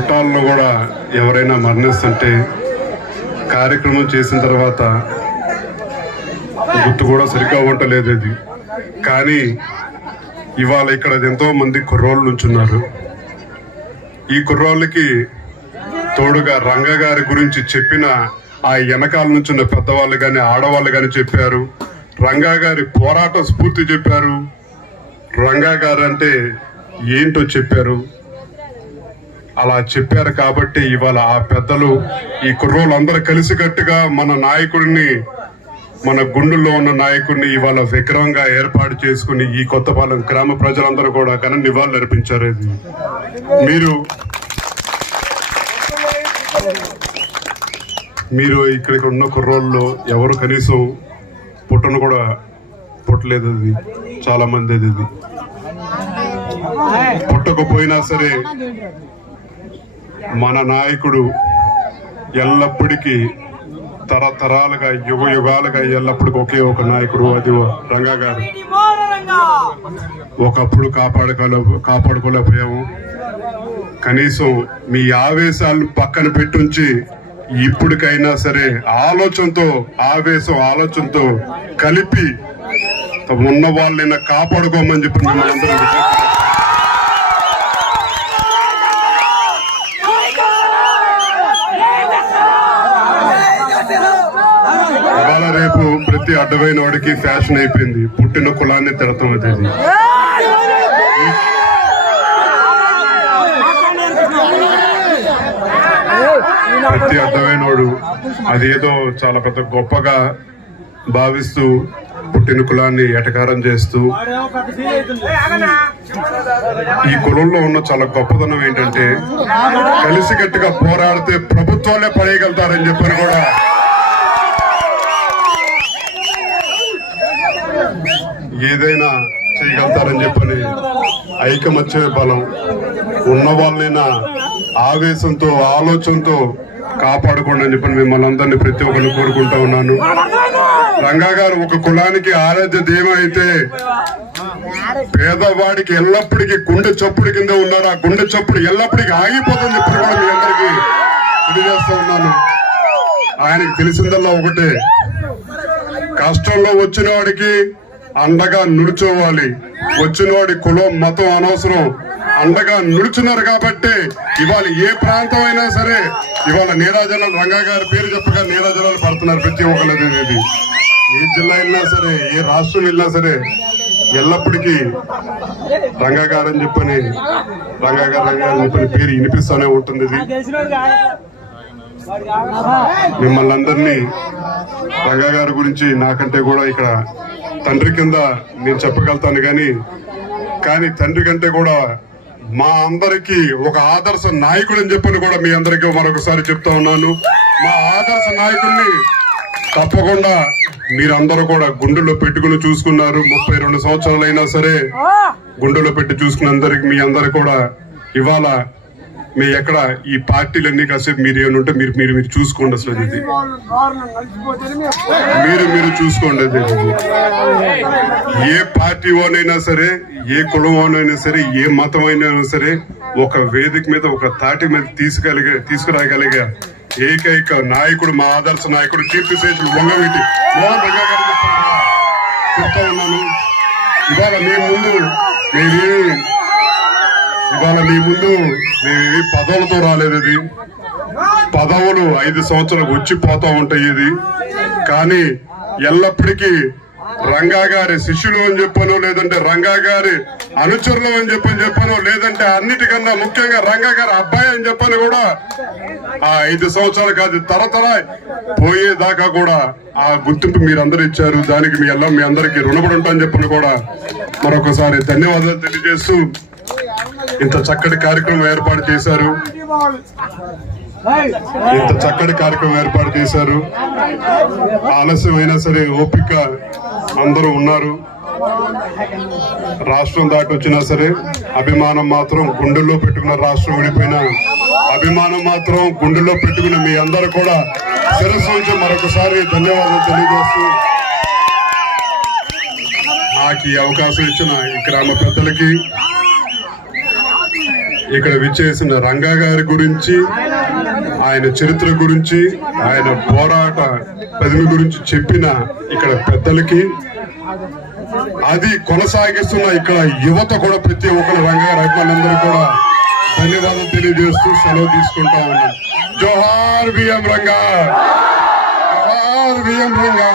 చుట్టాలను కూడా ఎవరైనా మరణిస్తుంటే కార్యక్రమం చేసిన తర్వాత గుర్తు కూడా సరిగ్గా ఉండలేదు ఇది. కానీ ఇవాళ ఇక్కడ ఎంతో మంది కుర్రోళ్ళు నుంచున్నారు. ఈ కుర్రోళ్ళకి తోడుగా రంగా గారి గురించి చెప్పిన ఆ వెనకాల నుంచున్న పెద్దవాళ్ళు కానీ ఆడవాళ్ళు కానీ చెప్పారు. రంగా గారి పోరాట స్ఫూర్తి చెప్పారు. రంగా గారు అంటే ఏంటో చెప్పారు. అలా చెప్పారు కాబట్టి ఇవాళ ఆ పెద్దలు ఈ కుర్రోళ్ళందరూ కలిసికట్టుగా మన నాయకుడిని, మన గుండెల్లో ఉన్న నాయకుడిని ఇవాళ విగ్రహంగా ఏర్పాటు చేసుకుని ఈ కొత్తపాలెం గ్రామ ప్రజలందరూ కూడా ఘన నివాళులు అర్పించారు. మీరు ఇక్కడికి ఉన్న కుర్రోళ్ళు ఎవరు కనీసం పుట్టను కూడా పుట్టలేదు. అది చాలా మంది అది పుట్టకపోయినా సరే మన నాయకుడు ఎల్లప్పటికీ తరతరాలుగా యుగ యుగాలుగా ఎల్లప్పటికీ ఒకే ఒక నాయకుడు, అది రంగా గారు. ఒకప్పుడు కాపాడుకోలేకపోయాము. కనీసం మీ ఆవేశాలను పక్కన పెట్టుంచి ఇప్పటికైనా సరే ఆలోచనతో కలిపి ఉన్న వాళ్ళైనా కాపాడుకోమని చెప్పి మిమ్మల్ని అందరూ ఇవాళ రేపు ప్రతి అడ్డమైన వాడికి ఫ్యాషన్ అయిపోయింది పుట్టిన కులాన్ని తిడతాం. అది ప్రతి అడ్డమైన వాడు అదేదో చాలా పెద్ద గొప్పగా భావిస్తూ పుట్టిన కులాన్ని ఎటకారం చేస్తూ, ఈ కులంలో ఉన్న చాలా గొప్పదనం ఏంటంటే కలిసికట్టుగా పోరాడితే ప్రభుత్వాలే పడేయగలుగుతారని చెప్పని కూడా ఏదైనా చేయగలుగుతారని చెప్పని ఐకమత్య బలం ఉన్న వాళ్ళైనా ఆవేశంతో ఆలోచనతో కాపాడుకోండి అని చెప్పని మిమ్మల్ని అందరినీ ప్రతి ఒక్కరిని కోరుకుంటా ఉన్నాను. రంగా గారు ఒక కులానికి ఆరాధ్య దైవం అయితే పేదవాడికి ఎల్లప్పటికీ గుండె చప్పుడు కింద ఉన్నారు. ఆ గుండె చప్పుడు ఎల్లప్పటికీ ఆగిపోతుంది. ఇప్పుడు కూడా మీ అందరికీ తెలియజేస్తా ఉన్నాను. ఆయనకి తెలిసిందల్లా ఒకటే, కష్టంలో వచ్చిన వాడికి అండగా నిలుచోవాలి. వచ్చినవాడి కులం మతం అనవసరం, అండగా నిలుచున్నారు కాబట్టి ఇవాళ ఏ ప్రాంతం అయినా సరే ఇవాళ నీరాజనాలు రంగా గారి పేరు చెప్పగా నీరాజనాలు పడుతున్నారు ప్రతి ఒక్కరు. ఏ జిల్లా వెళ్ళినా సరే, ఏ రాష్ట్రం వెళ్ళినా సరే ఎల్లప్పటికీ రంగా గారు అని చెప్పని రంగా గారు చెప్పని పేరు వినిపిస్తూనే ఉంటుంది. మిమ్మల్ని అందరినీ రంగా గారి గురించి నాకంటే కూడా ఇక్కడ తండ్రి కింద నేను చెప్పగలుగుతాను. కానీ తండ్రి కంటే కూడా మా అందరికి ఒక ఆదర్శ నాయకుడు అని చెప్పని కూడా మీ అందరికీ మరొకసారి చెప్తా ఉన్నాను. మా ఆదర్శ నాయకుడిని తప్పకుండా మీరందరూ కూడా గుండెల్లో పెట్టుకుని చూసుకున్నారు. 32 సంవత్సరాలు అయినా సరే గుండెల్లో పెట్టి చూసుకున్న అందరికి మీ అందరు కూడా ఇవాళ మీ ఎక్కడ ఈ పార్టీలన్నీ కాసేపు మీరు ఏమంటే మీరు చూసుకోండి. అసలు ఇది మీరు చూసుకోండి. ఏ పార్టీ వానైనా సరే, ఏ కులం వానైనా సరే, ఏ మతం అయినా సరే ఒక వేదిక మీద ఒక తాటి మీద తీసుకురాగలిగే ఏకైక నాయకుడు మా ఆదర్శ నాయకుడు కీర్తిశేషులు వంగవీటి మోహన్ రంగా గారు చెప్తా ఉన్నాను. ఇవాళ మీ ముందు మేమేమి పదవులతో రాలేదు. ఇది పదవులు 5 సంవత్సరాలకు వచ్చి పోతా ఉంటాయి. ఇది కానీ ఎల్లప్పటికీ రంగా గారి శిష్యులు అని చెప్పాను, లేదంటే రంగా గారి అనుచరులు అని చెప్పాను, లేదంటే అన్నిటికన్నా ముఖ్యంగా రంగా గారి అబ్బాయి అని చెప్పని కూడా ఆ 5 సంవత్సరాలు కాదు తరతర పోయేదాకా కూడా ఆ గుర్తింపు మీరందరూ ఇచ్చారు. దానికి మీ అందరికీ రుణపడి ఉంటామని చెప్పని కూడా మరొకసారి ధన్యవాదాలు తెలియజేస్తూ ఇంత చక్కటి కార్యక్రమం ఏర్పాటు చేశారు. ఆలస్యం అయినా సరే ఓపిక అందరూ ఉన్నారు. రాష్ట్రం దాటి వచ్చినా సరే అభిమానం మాత్రం గుండెల్లో పెట్టుకున్న, రాష్ట్రం విడిపోయిన అభిమానం మాత్రం గుండెల్లో పెట్టుకున్న మీ అందరూ కూడా శిరస్సు నుంచి మరొకసారి ధన్యవాదాలు తెలియజేస్తూ నాకు ఈ అవకాశం ఇచ్చిన ఈ గ్రామ పెద్దలకి, ఇక్కడ విచ్చేసిన రంగా గారి గురించి, ఆయన చరిత్ర గురించి, ఆయన పోరాట పదిమి గురించి చెప్పిన ఇక్కడ పెద్దలకి, అది కొనసాగిస్తున్న ఇక్కడ యువత కూడా ప్రతి ఒక్కరు రంగా గారి అభిమానులందరూ కూడా ధన్యవాదాలు తెలియజేస్తూ సెలవు తీసుకుంటా ఉన్నాం. జోహార్ బిఎం రంగా, జోహార్ బిఎం రంగా.